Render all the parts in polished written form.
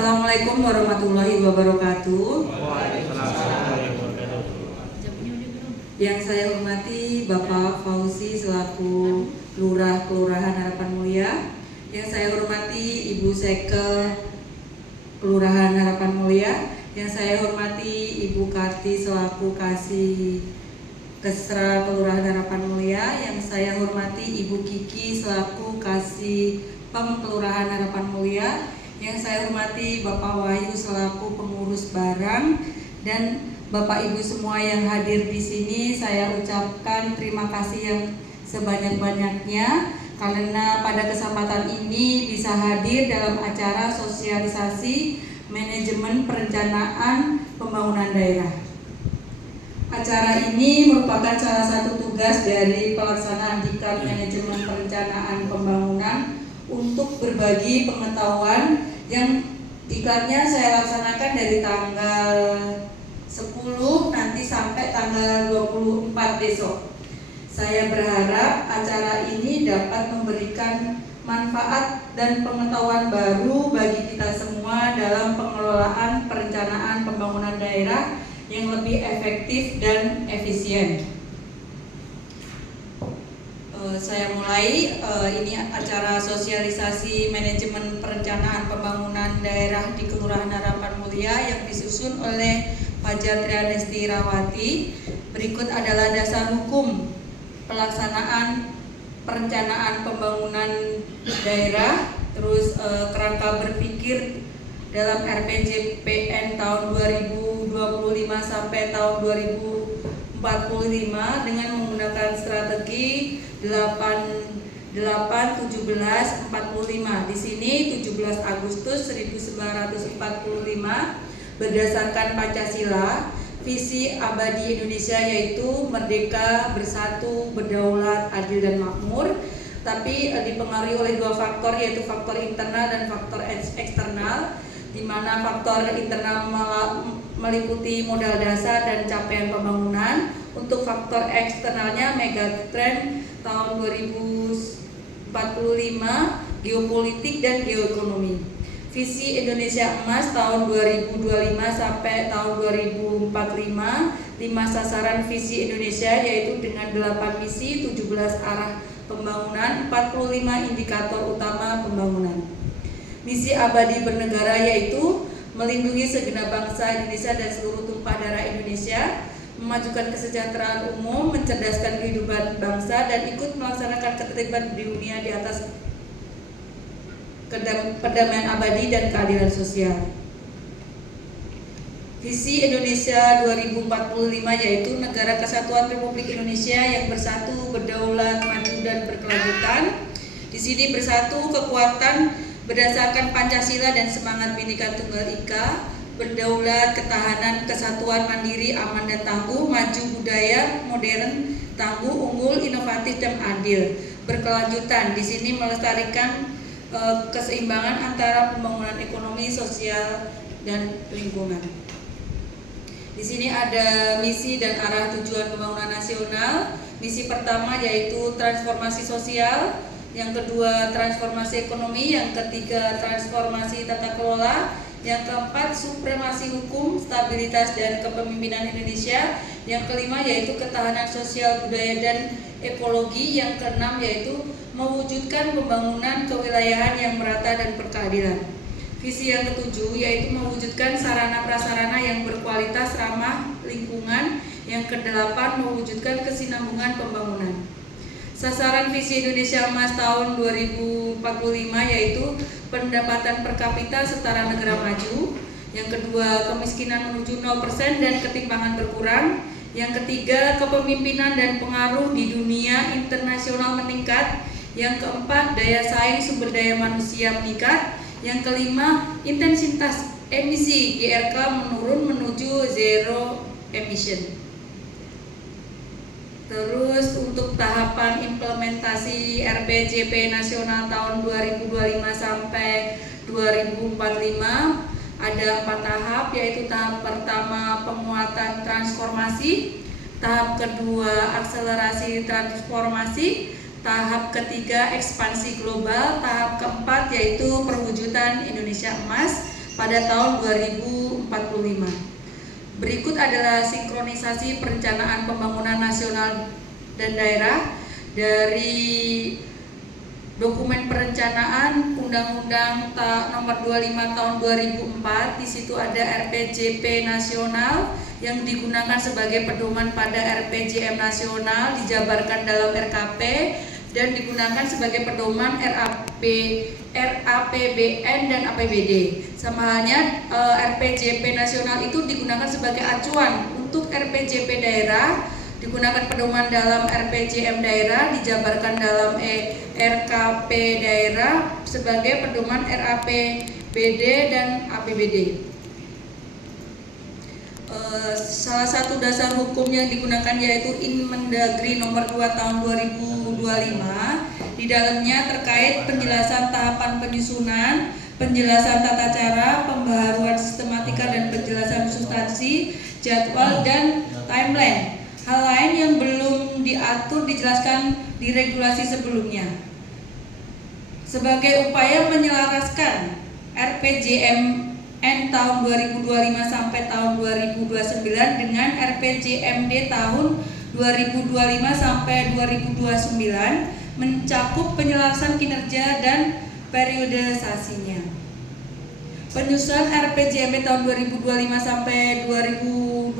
Assalamualaikum warahmatullahi wabarakatuh. Yang saya hormati Bapak Fauzi selaku Lurah Kelurahan Harapan Mulia. Yang saya hormati Ibu Sekel Kelurahan Harapan Mulia. Yang saya hormati Ibu Karti selaku Kasih Kesra Kelurahan Harapan Mulia. Yang saya hormati Ibu Kiki selaku Kasih Pem Kelurahan Harapan Mulia. Yang saya hormati Bapak Wahyu selaku pengurus barang, dan Bapak Ibu semua yang hadir di sini, saya ucapkan terima kasih yang sebanyak-banyaknya karena pada kesempatan ini bisa hadir dalam acara sosialisasi manajemen perencanaan pembangunan daerah. Acara ini merupakan salah satu tugas dari pelaksanaan Diklat Manajemen Perencanaan Pembangunan untuk berbagi pengetahuan yang diklatnya saya laksanakan dari tanggal 10 nanti sampai tanggal 24 besok. Saya berharap acara ini dapat memberikan manfaat dan pengetahuan baru bagi kita semua dalam pengelolaan perencanaan pembangunan daerah yang lebih efektif dan efisien. Saya mulai ini acara sosialisasi manajemen perencanaan pembangunan daerah di Kelurahan Harapan Mulia yang disusun oleh Fajar Trianesti Rawati. Berikut adalah dasar hukum pelaksanaan perencanaan pembangunan daerah, terus kerangka berpikir dalam RPJPN tahun 2025 sampai tahun 2045 dengan menggunakan strategi 8 17 45. Di sini 17 Agustus 1945 berdasarkan Pancasila, visi abadi Indonesia yaitu merdeka, bersatu, berdaulat, adil dan makmur, tapi dipengaruhi oleh dua faktor yaitu faktor internal dan faktor eksternal, di mana faktor internal meliputi modal dasar dan capaian pembangunan. Untuk faktor eksternalnya megatrend tahun 2045, geopolitik dan geoekonomi. Visi Indonesia Emas tahun 2025 sampai tahun 2045, 5 sasaran visi Indonesia yaitu dengan 8 misi, 17 arah pembangunan, 45 indikator utama pembangunan. Misi abadi bernegara yaitu melindungi segenap bangsa Indonesia dan seluruh tumpah darah Indonesia, memajukan kesejahteraan umum, mencerdaskan kehidupan bangsa, dan ikut melaksanakan ketertiban di dunia di atas perdamaian abadi dan keadilan sosial. Visi Indonesia 2045 yaitu negara kesatuan Republik Indonesia yang bersatu, berdaulat, maju dan berkelanjutan. Di sini bersatu kekuatan berdasarkan Pancasila dan semangat Bhinneka Tunggal Ika, berdaulat, ketahanan, kesatuan, mandiri, aman dan tangguh, maju budaya, modern, tangguh, unggul, inovatif dan adil. Berkelanjutan di sini melestarikan keseimbangan antara pembangunan ekonomi, sosial dan lingkungan. Di sini ada misi dan arah tujuan pembangunan nasional. Misi pertama yaitu transformasi sosial, yang kedua transformasi ekonomi, yang ketiga transformasi tata kelola, yang keempat supremasi hukum, stabilitas dan kepemimpinan Indonesia, yang kelima yaitu ketahanan sosial, budaya dan ekologi, yang keenam yaitu mewujudkan pembangunan kewilayahan yang merata dan berkeadilan. Visi yang ketujuh yaitu mewujudkan sarana prasarana yang berkualitas, ramah lingkungan, yang kedelapan mewujudkan kesinambungan pembangunan. Sasaran visi Indonesia Emas tahun 2045 yaitu pendapatan per kapita setara negara maju. Yang kedua, kemiskinan menuju 0% dan ketimpangan berkurang. Yang ketiga, kepemimpinan dan pengaruh di dunia internasional meningkat. Yang keempat, daya saing sumber daya manusia meningkat. Yang kelima, intensitas emisi GRK menurun menuju zero emission. Terus untuk tahapan implementasi RPJP nasional tahun 2025 sampai 2045 ada 4 tahap, yaitu tahap pertama penguatan transformasi, tahap kedua akselerasi transformasi, tahap ketiga ekspansi global, tahap keempat yaitu perwujudan Indonesia Emas. pada tahun 2045. Berikut adalah sinkronisasi perencanaan pembangunan nasional dan daerah dari dokumen perencanaan Undang-Undang Nomor 25 Tahun 2004. Di situ ada RPJP nasional yang digunakan sebagai pedoman pada RPJM nasional, dijabarkan dalam RKP dan digunakan sebagai pedoman RAPBN dan APBD. Sama halnya RPJP nasional itu digunakan sebagai acuan untuk RPJP daerah, digunakan pedoman dalam RPJM daerah, dijabarkan dalam RKP daerah sebagai pedoman RAPBD dan APBD. Salah satu dasar hukum yang digunakan yaitu Inmendagri nomor 2 tahun 2025. Di dalamnya terkait penjelasan tahapan penyusunan, penjelasan tata cara, pembaharuan sistematika dan penjelasan substansi, jadwal dan timeline. Hal lain yang belum diatur dijelaskan di regulasi sebelumnya. Sebagai upaya menyelaraskan RPJMN tahun 2025 sampai tahun 2029 dengan RPJMD tahun 2025 sampai 2029 mencakup penyelarasan kinerja dan periodisasinya. Penyusunan RPJMD tahun 2025 sampai 2029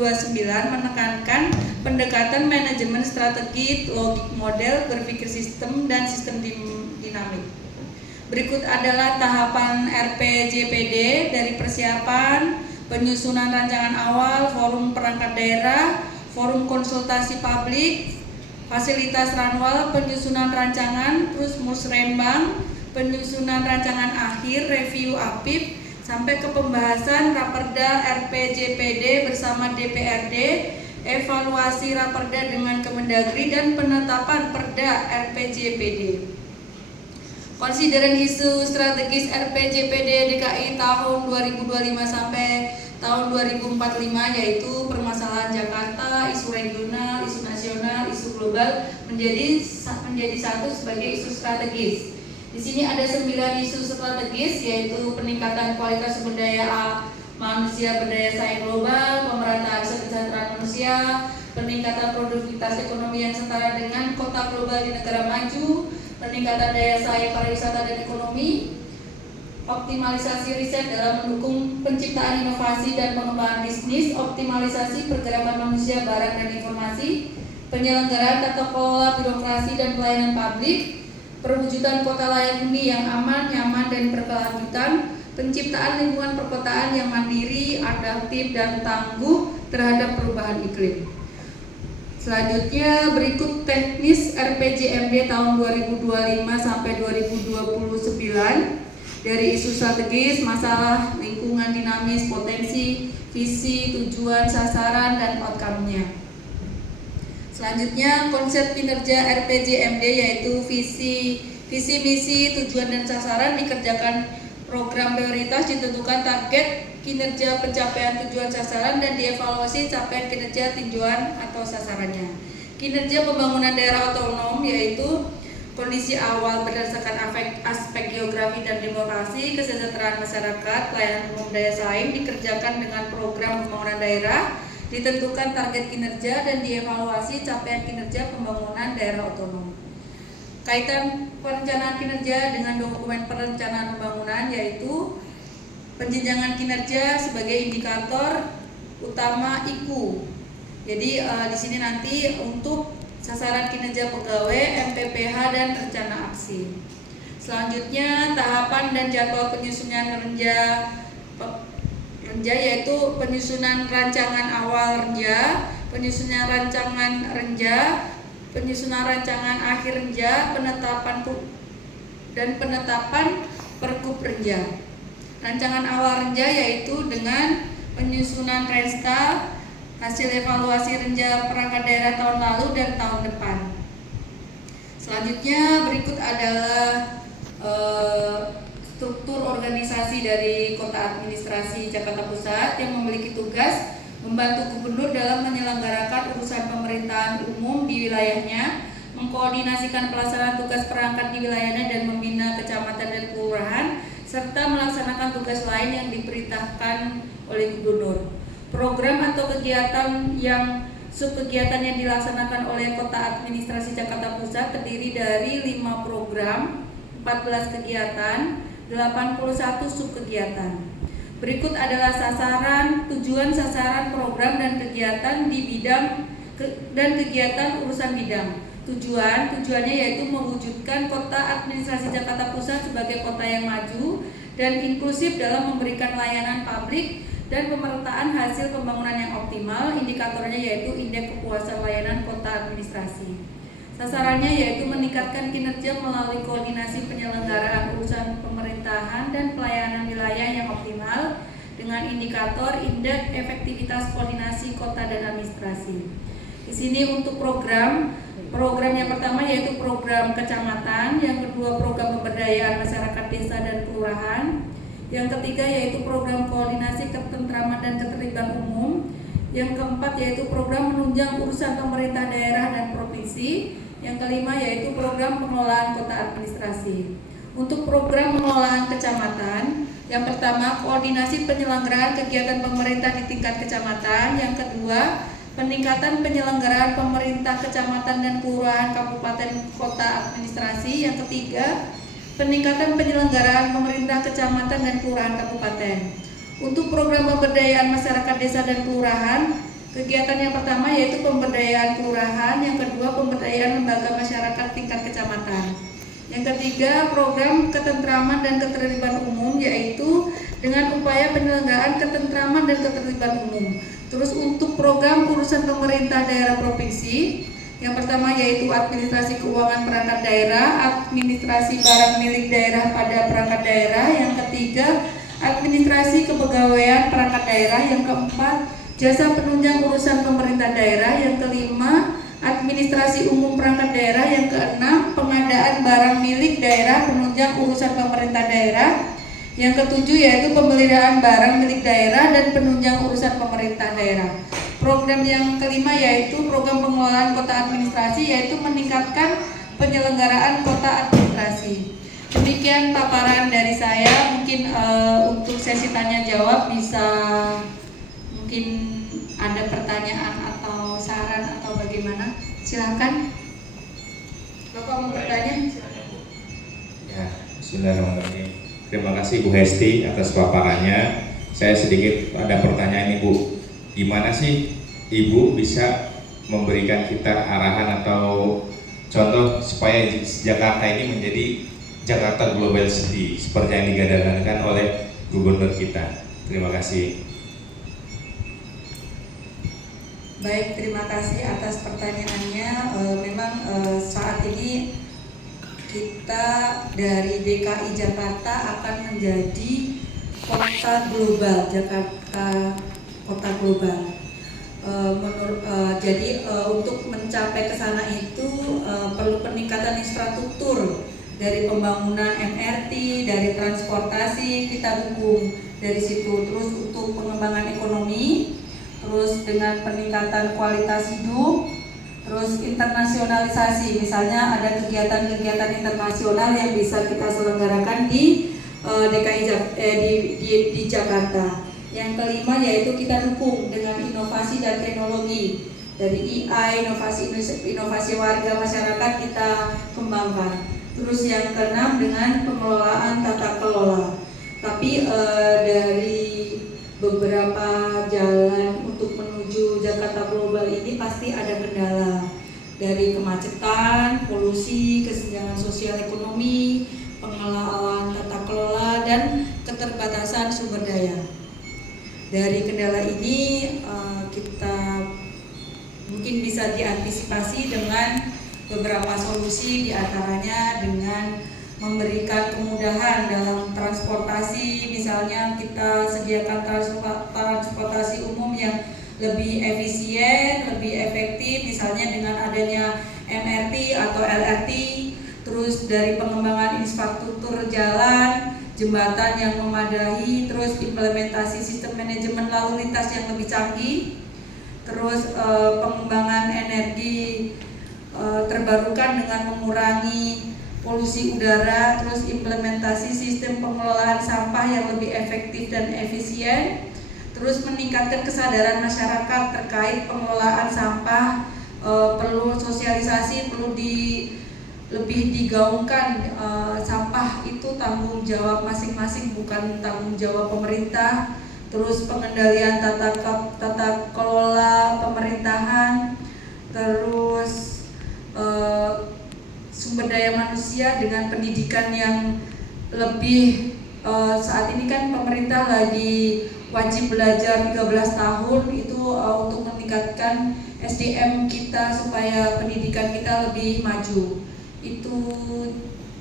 menekankan pendekatan manajemen strategi, logik model, berpikir sistem, dan sistem dinamik. Berikut adalah tahapan RPJPD dari persiapan, penyusunan rancangan awal, forum perangkat daerah, forum konsultasi publik, fasilitas ranwal, penyusunan rancangan, terus musrembang, penyusunan rancangan akhir, review APIP, sampai ke pembahasan Raperda RPJPD bersama DPRD, evaluasi Raperda dengan Kemendagri, dan penetapan Perda RPJPD. Konsideran isu strategis RPJPD DKI tahun 2025 sampai tahun 2045 yaitu permasalahan Jakarta, isu regional, isu nasional, isu global menjadi satu sebagai isu strategis. Di sini ada 9 isu strategis yaitu peningkatan kualitas sumber daya manusia berdaya saing global, pemerataan kesejahteraan manusia, peningkatan produktivitas ekonomi yang setara dengan kota global di negara maju, peningkatan daya saing pariwisata dan ekonomi, optimalisasi riset dalam mendukung penciptaan inovasi dan pengembangan bisnis, optimalisasi pergerakan manusia, barang dan informasi, penyelenggaraan tata kelola birokrasi dan pelayanan publik, perwujudan kota layak huni yang aman, nyaman dan berkelanjutan, penciptaan lingkungan perkotaan yang mandiri, adaptif dan tangguh terhadap perubahan iklim. Selanjutnya berikut teknis RPJMD tahun 2025 sampai 2029 dari isu strategis, masalah, lingkungan dinamis, potensi, visi, tujuan, sasaran, dan outcome-nya. Selanjutnya konsep kinerja RPJMD yaitu visi, misi, tujuan, dan sasaran, dikerjakan program prioritas, ditentukan target kinerja pencapaian tujuan sasaran, dan dievaluasi capaian kinerja tujuan atau sasarannya. Kinerja pembangunan daerah otonom yaitu kondisi awal berdasarkan aspek geografi dan demografi, kesejahteraan masyarakat, pelayanan umum, daya saing, dikerjakan dengan program pembangunan daerah, ditentukan target kinerja, dan dievaluasi capaian kinerja pembangunan daerah otonom. Kaitan perencanaan kinerja dengan dokumen perencanaan pembangunan yaitu penjenjangan kinerja sebagai indikator utama IKU. Jadi di sini nanti untuk sasaran kinerja pegawai, MPPH, dan rencana aksi. Selanjutnya tahapan dan jadwal penyusunan renja yaitu penyusunan rancangan awal renja, penyusunan rancangan renja, penyusunan rancangan akhir renja, penetapan pergub renja. Rancangan awal renja yaitu dengan penyusunan rensta, hasil evaluasi renja perangkat daerah tahun lalu dan tahun depan. Selanjutnya berikut adalah struktur organisasi dari Kota Administrasi Jakarta Pusat yang memiliki tugas membantu gubernur dalam menyelenggarakan urusan pemerintahan umum di wilayahnya, mengkoordinasikan pelaksanaan tugas perangkat di wilayahnya, dan membina kecamatan dan kelurahan, serta melaksanakan tugas lain yang diperintahkan oleh Gubernur. Program atau kegiatan yang subkegiatan yang dilaksanakan oleh Kota Administrasi Jakarta Pusat terdiri dari 5 program, 14 kegiatan, 81 subkegiatan. Berikut adalah sasaran, tujuan sasaran program dan kegiatan di bidang dan kegiatan urusan bidang. Tujuannya yaitu mewujudkan Kota Administrasi Jakarta Pusat sebagai kota yang maju dan inklusif dalam memberikan layanan publik dan pemerataan hasil pembangunan yang optimal. Indikatornya yaitu Indeks Kepuasan Layanan Kota Administrasi. Sasarannya yaitu meningkatkan kinerja melalui koordinasi penyelenggaraan urusan pemerintahan dan pelayanan wilayah yang optimal dengan indikator Indeks Efektivitas Koordinasi Kota dan Administrasi. Di sini untuk program yang pertama yaitu program kecamatan, yang kedua program pemberdayaan masyarakat desa dan kelurahan, yang ketiga yaitu program koordinasi ketentraman dan ketertiban umum, yang keempat yaitu program menunjang urusan pemerintah daerah dan provinsi, yang kelima yaitu program pengelolaan kota administrasi. Untuk program pengelolaan kecamatan, yang pertama koordinasi penyelenggaraan kegiatan pemerintah di tingkat kecamatan, yang kedua peningkatan penyelenggaraan pemerintah kecamatan dan kelurahan kabupaten kota administrasi, yang ketiga peningkatan penyelenggaraan pemerintah kecamatan dan kelurahan kabupaten. Untuk program pemberdayaan masyarakat desa dan kelurahan, kegiatan yang pertama yaitu pemberdayaan kelurahan, yang kedua pemberdayaan lembaga masyarakat tingkat kecamatan. Yang ketiga program ketentraman dan ketertiban umum, yaitu dengan upaya penyelenggaraan ketentraman dan ketertiban umum. Terus untuk program urusan pemerintah daerah provinsi, yang pertama yaitu administrasi keuangan perangkat daerah, administrasi barang milik daerah pada perangkat daerah, yang ketiga administrasi kepegawaian perangkat daerah, yang keempat jasa penunjang urusan pemerintah daerah, yang kelima administrasi umum perangkat daerah, yang keenam pengadaan barang milik daerah penunjang urusan pemerintah daerah, yang ketujuh yaitu pemeliharaan barang milik daerah dan penunjang urusan pemerintah daerah. Program yang kelima yaitu program pengelolaan kota administrasi, yaitu meningkatkan penyelenggaraan kota administrasi. Demikian paparan dari saya. Mungkin untuk sesi tanya jawab bisa mungkin ada pertanyaan atau saran atau bagaimana? Silakan. Bapak mau bertanya? Ya, bismillahirrahmanirrahim. Terima kasih Bu Hesti atas paparannya. Saya sedikit ada pertanyaan Ibu. Gimana sih Ibu bisa memberikan kita arahan atau contoh supaya Jakarta ini menjadi Jakarta Global City seperti yang digadang-gadangkan oleh Gubernur kita? Terima kasih. Baik, terima kasih atas pertanyaannya. Memang saat ini kita dari DKI Jakarta akan menjadi kota global, Jakarta kota global. Jadi untuk mencapai ke sana itu perlu peningkatan infrastruktur dari pembangunan MRT, dari transportasi kita dukung dari situ. Terus untuk pengembangan ekonomi, terus dengan peningkatan kualitas hidup, terus internasionalisasi, misalnya ada kegiatan-kegiatan internasional yang bisa kita selenggarakan di di Jakarta. Yang kelima yaitu kita dukung dengan inovasi dan teknologi dari AI, inovasi warga masyarakat kita kembangkan. Terus yang keenam dengan pengelolaan tata kelola. Tapi dari beberapa jalan untuk menuju Jakarta Global ini pasti ada kendala, dari kemacetan, polusi, kesenjangan sosial ekonomi, pengelolaan tata kelola, dan keterbatasan sumber daya. Dari kendala ini kita mungkin bisa diantisipasi dengan beberapa solusi, diantaranya dengan memberikan kemudahan dalam transportasi, misalnya kita sediakan transportasi umum yang lebih efisien, lebih efektif, misalnya dengan adanya MRT atau LRT, terus dari pengembangan infrastruktur jalan, jembatan yang memadai, terus implementasi sistem manajemen lalu lintas yang lebih canggih, terus pengembangan energi terbarukan dengan mengurangi polusi udara, terus implementasi sistem pengelolaan sampah yang lebih efektif dan efisien, terus meningkatkan kesadaran masyarakat terkait pengelolaan sampah, perlu sosialisasi, perlu lebih digaungkan, sampah itu tanggung jawab masing-masing, bukan tanggung jawab pemerintah. Terus pengendalian tata kelola pemerintahan, terus sumber daya manusia dengan pendidikan yang lebih, saat ini kan pemerintah lagi wajib belajar 13 tahun itu untuk meningkatkan SDM kita supaya pendidikan kita lebih maju. Itu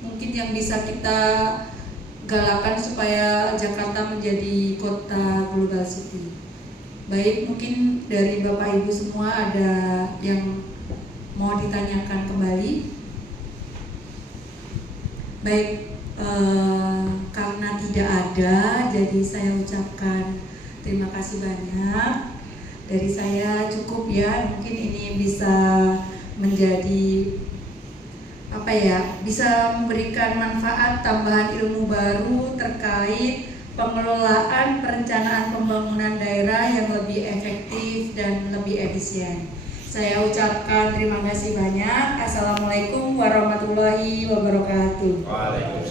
mungkin yang bisa kita galakan supaya Jakarta menjadi kota global city. Baik, mungkin dari Bapak Ibu semua ada yang mau ditanyakan kembali? Baik, karena tidak ada, jadi saya ucapkan terima kasih banyak. Dari saya cukup ya, mungkin ini bisa menjadi bisa memberikan manfaat tambahan ilmu baru terkait pengelolaan perencanaan pembangunan daerah yang lebih efektif dan lebih efisien. Saya ucapkan terima kasih banyak. Assalamualaikum warahmatullahi wabarakatuh. Waalaikumsalam.